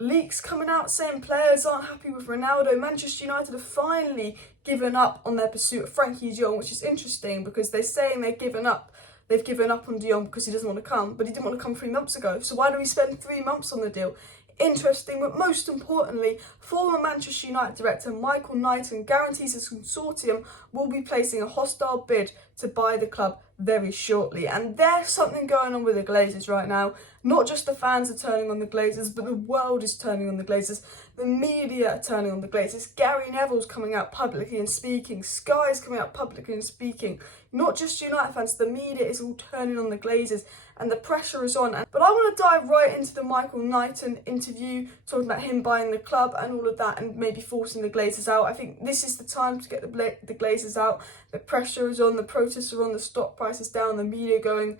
leaks coming out saying players aren't happy with Ronaldo. Manchester United have finally given up on their pursuit of Frankie Jong, which is interesting because they're saying they've given up on De Jong because he doesn't want to come, but he didn't want to come 3 months ago. So why do we spend 3 months on the deal? Interesting, but most importantly, former Manchester United director Michael Knighton guarantees his consortium will be placing a hostile bid to buy the club very shortly. And there's something going on with the Glazers right now. Not just the fans are turning on the Glazers, but the world is turning on the Glazers. The media are turning on the Glazers. Gary Neville's coming out publicly and speaking. Sky's coming out publicly and speaking. Not just United fans, the media is all turning on the Glazers and the pressure is on. But I want to dive right into the Michael Knighton interview, talking about him buying the club and all of that and maybe forcing the Glazers out. I think this is the time to get the Glazers out. The pressure is on, the protests are on, the stock price is down, the media going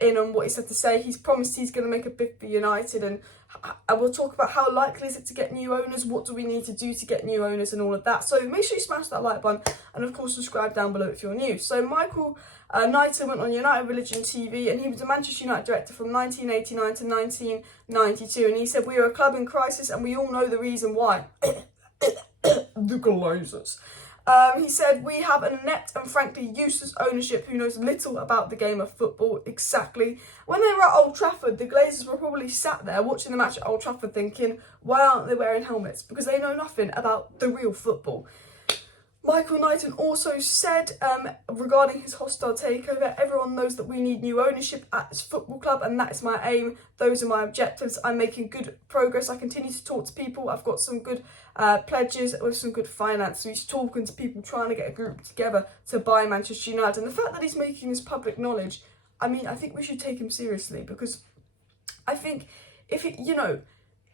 in on what he's had to say. He's promised he's going to make a bid for United, and we'll talk about how likely is it to get new owners, what do we need to do to get new owners and all of that. So make sure you smash that like button and of course subscribe down below if you're new. So Michael Knighton went on United Religion TV and he was a Manchester United director from 1989 to 1992, and he said, "We are a club in crisis and we all know the reason why." The Glazers. He said, "We have an inept and frankly useless ownership who knows little about the game of football." Exactly. When they were at Old Trafford, the Glazers were probably sat there watching the match at Old Trafford thinking, why aren't they wearing helmets? Because they know nothing about the real football. Michael Knighton also said regarding his hostile takeover, "Everyone knows that we need new ownership at this football club and that is my aim. Those are my objectives. I'm making good progress. I continue to talk to people. I've got some good pledges with some good finance." So he's talking to people, trying to get a group together to buy Manchester United. And the fact that he's making this public knowledge, I mean, I think we should take him seriously, because I think if it,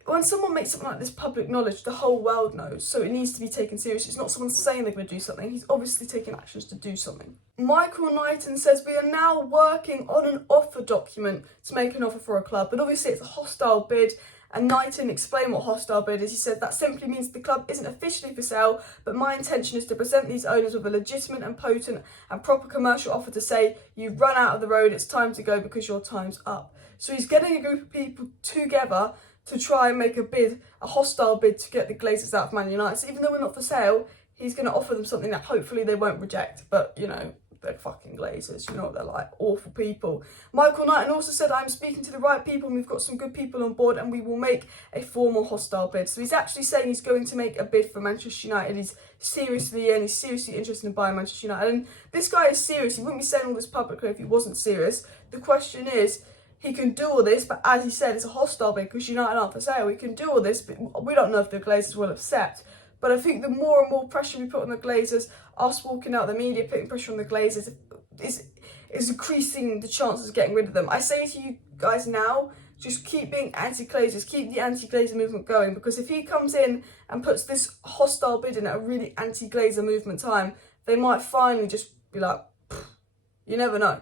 when someone makes something like this public knowledge, the whole world knows, so it needs to be taken seriously. It's not someone saying they're going to do something, he's obviously taking actions to do something. Michael Knighton says, "We are now working on an offer document to make an offer for a club," but obviously it's a hostile bid. And Knighton explained what hostile bid is. He said, "That simply means the club isn't officially for sale, but my intention is to present these owners with a legitimate and potent and proper commercial offer to say, you've run out of the road, it's time to go because your time's up." So he's getting a group of people together to try and make a bid, a hostile bid to get the Glazers out of Man United. So even though we're not for sale, he's going to offer them something that hopefully they won't reject. But, they're fucking Glazers, you know what they're like, awful people. Michael Knighton also said, "I'm speaking to the right people and we've got some good people on board and we will make a formal hostile bid." So he's actually saying he's going to make a bid for Manchester United. He's seriously interested in buying Manchester United. And this guy is serious. He wouldn't be saying all this publicly if he wasn't serious. The question is, he can do all this, but as he said, it's a hostile bid because United aren't for sale. He can do all this, but we don't know if the Glazers will accept. But I think the more and more pressure we put on the Glazers, us walking out the media, putting pressure on the Glazers, is increasing the chances of getting rid of them. I say to you guys now, just keep being anti-Glazers, keep the anti-Glazer movement going, because if he comes in and puts this hostile bid in at a really anti-Glazer movement time, they might finally just be like, you never know.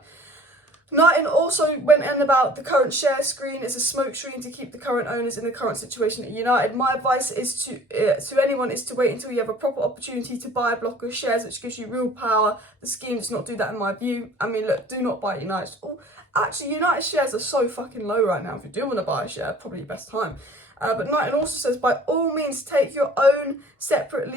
Knighton also went in about the current share screen as a smoke screen to keep the current owners in the current situation at United. "My advice is to anyone is to wait until you have a proper opportunity to buy a block of shares, which gives you real power. The scheme does not do that in my view. I mean, look, do not buy United." Actually, United shares are so fucking low right now. If you do want to buy a share, probably your best time. But Knighton also says, "By all means, take your own separate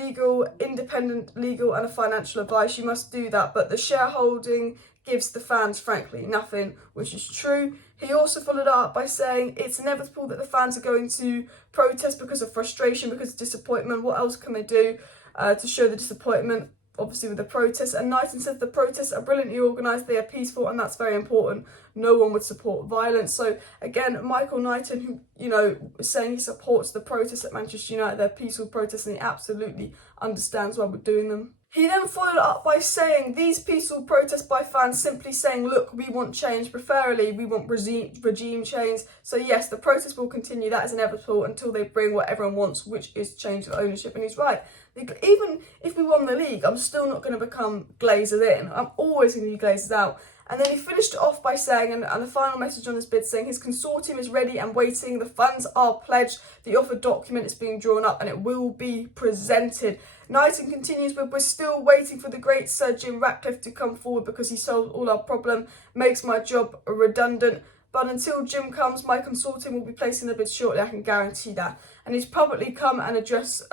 independent legal and financial advice. You must do that. But the shareholding gives the fans, frankly, nothing," which is true. He also followed up by saying, "It's inevitable that the fans are going to protest because of frustration, because of disappointment. What else can they do to show the disappointment?" Obviously with the protests. And Knighton said the protests are brilliantly organised, they are peaceful, and that's very important. No one would support violence. So again, Michael Knighton, who, is saying he supports the protests at Manchester United, they're peaceful protests, and he absolutely understands why we're doing them. He then followed up by saying, "These peaceful protests by fans simply saying, look, we want change, preferably we want regime change. So yes, the protest will continue, that is inevitable until they bring what everyone wants, which is change of ownership." And he's right. Even if we won the league, I'm still not going to become Glazered in. I'm always going to be Glazed out. And then he finished it off by saying, and the final message on his bid, saying his consortium is ready and waiting. The funds are pledged. The offer document is being drawn up and it will be presented. Knighton continues, "But we're still waiting for the great Sir Jim Ratcliffe to come forward because he solved all our problem, makes my job redundant. but until Jim comes, my consortium will be placing the bid shortly, I can guarantee that. And he's publicly come and addressed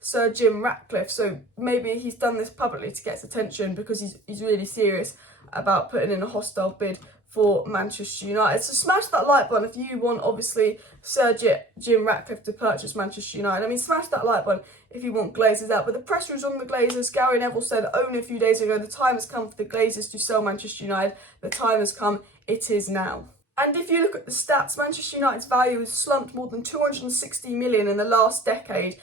Sir Jim Ratcliffe, so maybe he's done this publicly to get his attention because he's really serious about putting in a hostile bid for Manchester United. So smash that like button if you want, obviously, Sir Jim Ratcliffe to purchase Manchester United. I mean, smash that like button if you want Glazers out. But the pressure is on the Glazers. Gary Neville said only a few days ago, the time has come for the Glazers to sell Manchester United. The time has come. It is now. And if you look at the stats, Manchester United's value has slumped more than 260 million in the last decade,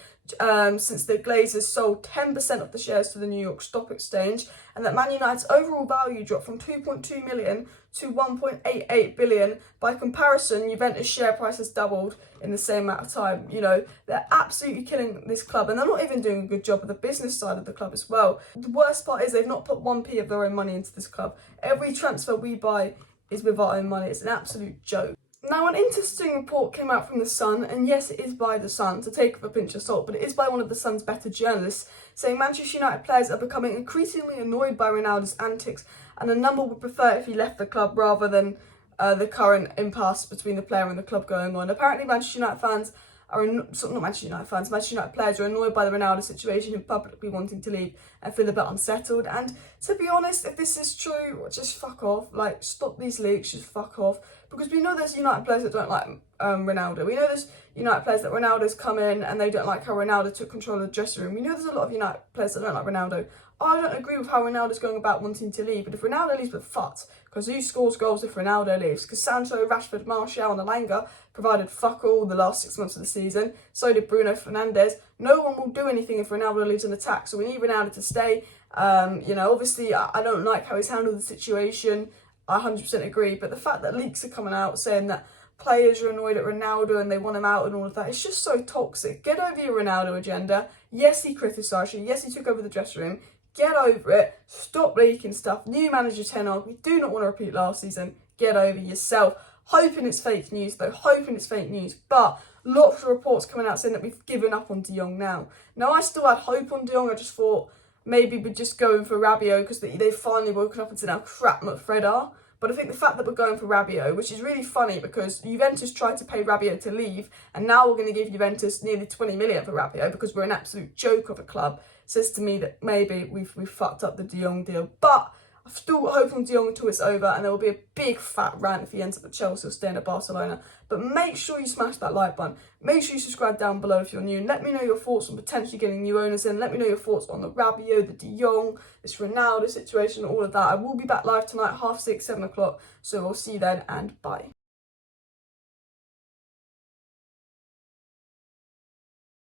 since the Glazers sold 10% of the shares to the New York Stock Exchange, and that Man United's overall value dropped from 2.2 million to 1.88 billion. By comparison, Juventus' share price has doubled in the same amount of time. You know, they're absolutely killing this club, and they're not even doing a good job of the business side of the club as well. The worst part is they've not put 1p of their own money into this club. Every transfer we buy is with our own money. It's an absolute joke. Now, an interesting report came out from The Sun, and yes, it is by The Sun, so take it with a pinch of salt, but it is by one of The Sun's better journalists, saying Manchester United players are becoming increasingly annoyed by Ronaldo's antics, and a number would prefer if he left the club rather than the current impasse between the player and the club going on. Apparently, Manchester United fans are not Manchester United fans, Manchester United players are annoyed by the Ronaldo situation and publicly wanting to leave and feel a bit unsettled. And to be honest, if this is true, just fuck off. Like, stop these leaks, just fuck off. Because we know there's United players that don't like Ronaldo. We know there's United players that Ronaldo's come in and they don't like how Ronaldo took control of the dressing room. We know there's a lot of United players that don't like Ronaldo. I don't agree with how Ronaldo's going about wanting to leave, but if Ronaldo leaves, we're fucked. Because who scores goals if Ronaldo leaves? Because Sancho, Rashford, Martial and Alanga provided fuck all the last 6 months of the season. So did Bruno Fernandes. No one will do anything if Ronaldo leaves an attack, so we need Ronaldo to stay. You know, obviously, I don't like how he's handled the situation. I 100% agree, but the fact that leaks are coming out saying that players are annoyed at Ronaldo and they want him out and all of that, it's just so toxic. Get over your Ronaldo agenda. Yes, he criticised you. Yes, he took over the dressing room. Get over it. Stop leaking stuff. New manager tenor. We do not want to repeat last season. Get over yourself. Hoping it's fake news, though. Hoping it's fake news. But lots of reports coming out saying that we've given up on De Jong now. Now, I still had hope on De Jong. I just thought maybe we're just going for Rabiot because they've finally woken up and said how crap McFred are. But I think the fact that we're going for Rabiot, which is really funny because Juventus tried to pay Rabiot to leave, and now we're going to give Juventus nearly 20 million for Rabiot because we're an absolute joke of a club, says to me that maybe we've fucked up the De Jong deal. But I've still got hope on De Jong until it's over, and there will be a big fat rant if he ends up at Chelsea or staying at Barcelona. But make sure you smash that like button. Make sure you subscribe down below if you're new. And let me know your thoughts on potentially getting new owners in. Let me know your thoughts on the Rabiot, the De Jong, this Ronaldo situation, all of that. I will be back live tonight, 6:30, 7 o'clock. So we'll see you then, and bye.